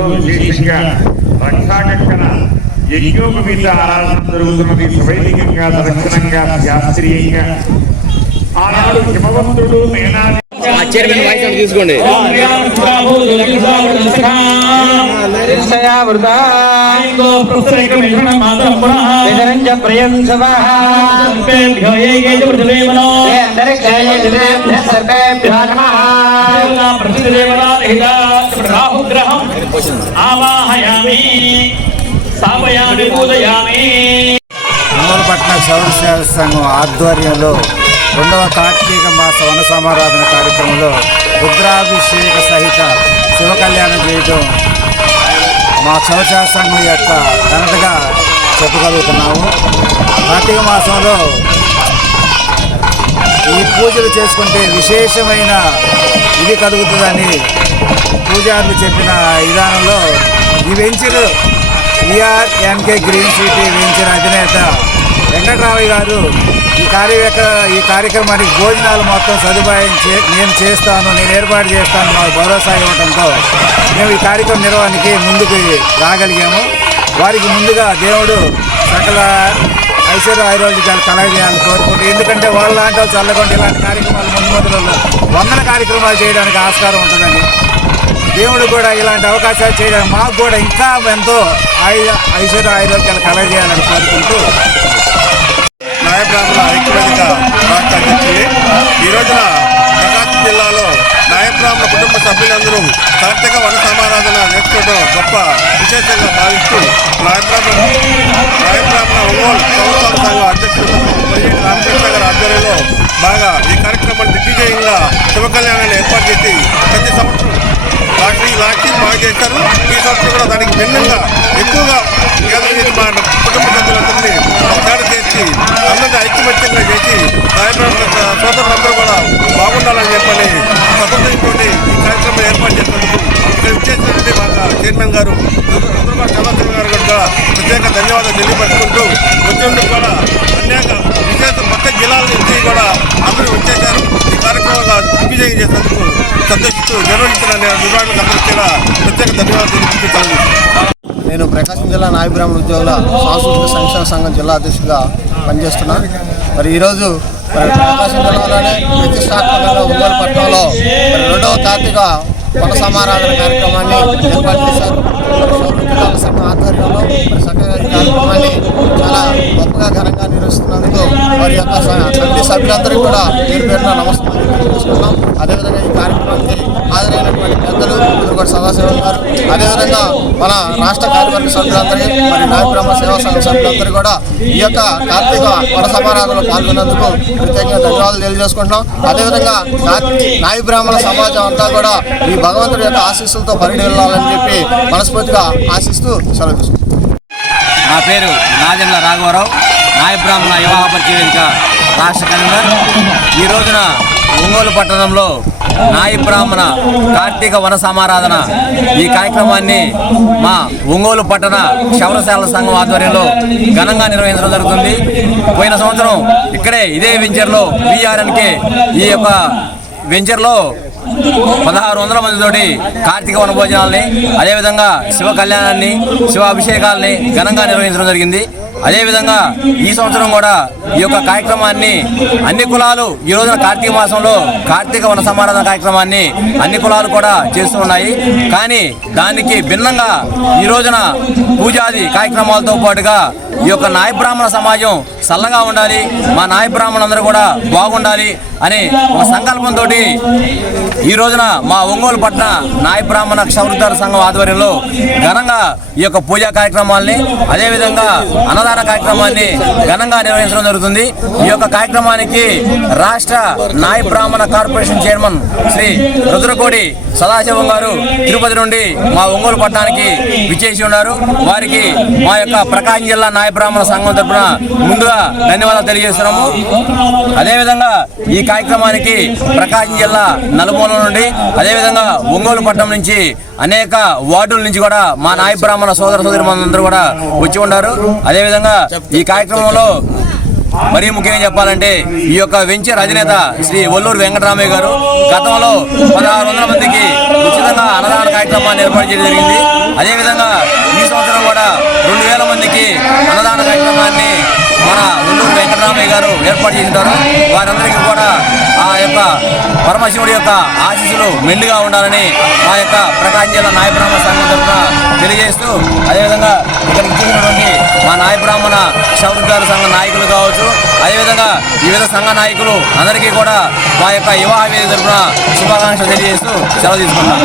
గ్రామంలో విశేషంగా రక్షాకర్షణ యజ్ఞోపవీత ఆరాధన జరుగుతున్నది. వైదికంగా దక్షిణంగా శాస్త్రీయంగా ఆనాడు హిమవంతుడు మేనాది తీసుకోండి. రాహుగ్రహం ఆవాహయామి స్థాపయామి పూజయామి. ఉమ్మలపట్నం శౌర్య సంఘం ఆధ్వర్యంలో 2వ కార్తీక మాస వన సమారాధన కార్యక్రమంలో రుద్రాభిషేక సహిత శివ కళ్యాణం చేయడం మా శౌర్య సంఘం యొక్క ఘనతగా చెప్పగలుగుతున్నాము. కార్తీక మాసంలో ఈ పూజలు చేసుకుంటే విశేషమైన ఇది కలుగుతుందని పూజారులు చెప్పిన విధానంలో ఈ venture ERNK green city venture అధినేత వెంకటరామయ్య గారు ఈ కార్యక్రమానికి భోజనాలు మొత్తం సదుపాయం నేను చేస్తాను, నేను ఏర్పాటు చేస్తాను మాకు భరోసా ఇవ్వడంతో మేము ఈ కార్యక్రమం నిర్వహణకి ముందుకు రాగలిగాము. వారికి ముందుగా దేవుడు సకల ఐశ్వర్య ఆరోగ్యాలు కలగజేయాలని కోరుకుంటూ, ఎందుకంటే వాళ్ళ లాంటి వాళ్ళు చల్లకుండా ఇలాంటి కార్యక్రమాలు ముందు వందల కార్యక్రమాలు చేయడానికి ఆస్కారం ఉంటుందని, దేవుడు కూడా ఇలాంటి అవకాశాలు చేయడానికి మాకు కూడా ఇంకా ఎంతో ఐశ్వర్య ఆరోగ్యాలు కలగజేయాలని కోరుకుంటూ నాయబ్రాహ్మణ ఐక్యవేదిక రాష్ట్ర అధ్యక్షుడిని. ఈ రోజున ప్రకాశం జిల్లాలో నాయబ్రాహ్మణ కుటుంబ సభ్యులందరూ కార్తీక వన సమారాధన చేసుకోవడం గొప్ప విశేషంగా భావిస్తూ నాయబ్రాహ్మణ ఒంగోలు సంవత్సరాల సంఘం అధ్యక్షుడు రామకృష్ణ గారి ఆధ్వర్యంలో బాగా ఈ కార్యక్రమాన్ని దిగ్విజయంగా శివ కళ్యాణాన్ని ఏర్పాటు చేసి ప్రతి సంవత్సరం లాస్ట్ బాగా చేశారు. ఈ సంవత్సరం కూడా దానికి భిన్నంగా ఎక్కువగా మా కుటుంబ సభ్యులందరినీ ఒకసారి చేర్చి అందరినీ ఐక్యమత్యంగా చేసి నాయబ్రాహ్మణ సోదరులందరూ కూడా బాగుండాలని చెప్పని సపోర్టింగ్తో ఈ కార్యక్రమం ఏర్పాటు చేసినందుకు ఇక్కడ విచ్చేసినటువంటి మా చైర్మన్ గారు చంద్రబాబు గారు కూడా ప్రత్యేక ధన్యవాదాలు తెలియపరుచుకుంటూ వచ్చినందుకు కూడా అనేక విశేష పక్క జిల్లాల నుంచి కూడా అందరూ వచ్చేశారు. ఈ కార్యక్రమంగా దిగ్విజయం చేసినందుకు సందర్శిస్తూ నిర్వహించిన నిర్వహణకు అందరికీ కూడా ప్రత్యేక ధన్యవాదాలు తెలియజేస్తున్నాను. నేను ప్రకాశం జిల్లా నాయబ్రాహ్మణ ఉద్యోగుల సాంస్కృతిక సంక్షేమ సంఘం జిల్లా అధ్యక్షుడిగా పనిచేస్తున్నాను. మరి ఈరోజు ప్రకాశం జిల్లాలోనే ప్రతిష్టాత్మకంగా ఒంగోలు పట్టణంలో 2వ కార్తీక వన సమారాధన కార్యక్రమాన్ని ఏర్పాటు చేశారు. జిల్లాల సంఘం ఆధ్వర్యంలో చక్కగా ఈ కార్యక్రమాన్ని చాలా గొప్పగా ఘనంగా నిర్వహిస్తున్నందుకు వారి యొక్క కమిటీ సభ్యులందరికీ కూడా పేరు పేరున నమస్కారం తెలియజేసుకున్నాం. అదేవిధంగా ఈ కార్యక్రమానికి హాజరైనటువంటి పెద్దలు ముదురుగోడి సదాశివం గారు, అదేవిధంగా మన రాష్ట్ర కార్యవర్గ సభ్యులందరికీ మరి నాయబ్రాహ్మణ సేవా సంఘ సభ్యులందరూ కూడా ఈ యొక్క కార్తీక వన సమారాధనలో పాల్గొన్నందుకు ప్రత్యేకంగా ధన్యవాదాలు తెలియజేసుకుంటున్నాం. అదేవిధంగా నాయబ్రాహ్మణ సమాజం అంతా కూడా ఈ భగవంతుడి యొక్క ఆశీస్సులతో పరిడి వెళ్ళాలని చెప్పి మనస్ఫూర్తిగా ఆశిస్తూ సెలవు తీసుకుంటాం. నా పేరు నాదెండ్ల రాఘవరావు, నాయబ్రాహ్మణ వివాహ పరిచయ వేదిక రాష్ట్ర కన్వీనర్. ఈ రోజున ఒంగోలు పట్టణంలో నాయబ్రాహ్మణ కార్తీక వన సమారాధన ఈ కార్యక్రమాన్ని మా ఒంగోలు పట్టణ క్షవరశాల సంఘం ఆధ్వర్యంలో ఘనంగా నిర్వహించడం జరుగుతుంది. పోయిన సంవత్సరం ఇక్కడే ఇదే వెంచర్లో VRNK ఈ యొక్క వెంచర్లో 1600 మందితోటి కార్తీక వన భోజనాలని, అదేవిధంగా శివ కళ్యాణాన్ని, శివ అభిషేకాలని ఘనంగా నిర్వహించడం జరిగింది. అదేవిధంగా ఈ సంవత్సరం కూడా ఈ యొక్క కార్యక్రమాన్ని అన్ని కులాలు ఈ రోజున కార్తీక మాసంలో కార్తీక వన సమారాధన కార్యక్రమాన్ని అన్ని కులాలు కూడా చేస్తూ ఉన్నాయి. కానీ దానికి భిన్నంగా ఈ రోజున పూజాది కార్యక్రమాలతో పాటుగా ఈ యొక్క నాయబ్రాహ్మణ సమాజం చల్లగా ఉండాలి, మా నాయబ్రాహ్మణులందరూ కూడా బాగుండాలి అనే ఒక సంకల్పంతో ఈ రోజున మా ఒంగోలు పట్టణ నాయబ్రాహ్మణ క్షవృద్ధార సంఘం ఆధ్వర్యంలో ఘనంగా ఈ యొక్క పూజా కార్యక్రమాల్ని, అదేవిధంగా అన్నదాన కార్యక్రమాన్ని ఘనంగా నిర్వహించడం జరుగుతుంది. ఈ యొక్క కార్యక్రమానికి రాష్ట్ర నాయబ్రాహ్మణ కార్పొరేషన్ చైర్మన్ శ్రీ రుద్రకోడి సదాశివం గారు తిరుపతి నుండి మా ఒంగోలు పట్టణానికి విచ్చేసి ఉన్నారు. వారికి మా యొక్క ప్రకాశం జిల్లా నాయబ్రాహ్మణ సంఘం తరఫున ముందుగా ధన్యవాదాలు తెలియజేస్తున్నాము. అదేవిధంగా ఈ కార్యక్రమానికి ప్రకాశం జిల్లా నలుమూల నుండి, అదేవిధంగా ఒంగోలు పట్టణం నుంచి అనేక వార్డుల నుంచి కూడా మా నాయబ్రాహ్మణ సోదర సోదరి మనందరూ కూడా వచ్చి ఉన్నారు. అదేవిధంగా ఈ కార్యక్రమంలో మరీ ముఖ్యంగా చెప్పాలంటే ఈ యొక్క వెంచర్ అధినేత శ్రీ ఒల్లూరు వెంకటరామయ్య గారు గతంలో 1600 మందికి ఉచితంగా అన్నదాన కార్యక్రమాన్ని ఏర్పాటు చేయడం జరిగింది. అదేవిధంగా ఈ సంవత్సరం కూడా 2000 మందికి అన్నదాన కార్యక్రమాన్ని మన ఒల్లూరు వెంకటరామయ్య గారు ఏర్పాటు చేసింటారు. వారందరికీ కూడా ఆ యొక్క పరమశివుడి యొక్క ఆశీస్సులు మెండుగా ఉండాలని మా యొక్క ప్రకాశం జిల్లా నాయ బ్రాహ్మణ సంఘం తరఫున తెలియజేస్తూ, అదేవిధంగా ఇక్కడ ఇచ్చినటువంటి మా నాయ బ్రాహ్మణ క్షౌరికాల సంఘ నాయకులు కావచ్చు, అదేవిధంగా వివిధ సంఘ నాయకులు అందరికీ కూడా మా యొక్క యువ వేదిక తరఫున శుభాకాంక్షలు తెలియజేస్తూ సెలవు తీసుకుంటాం.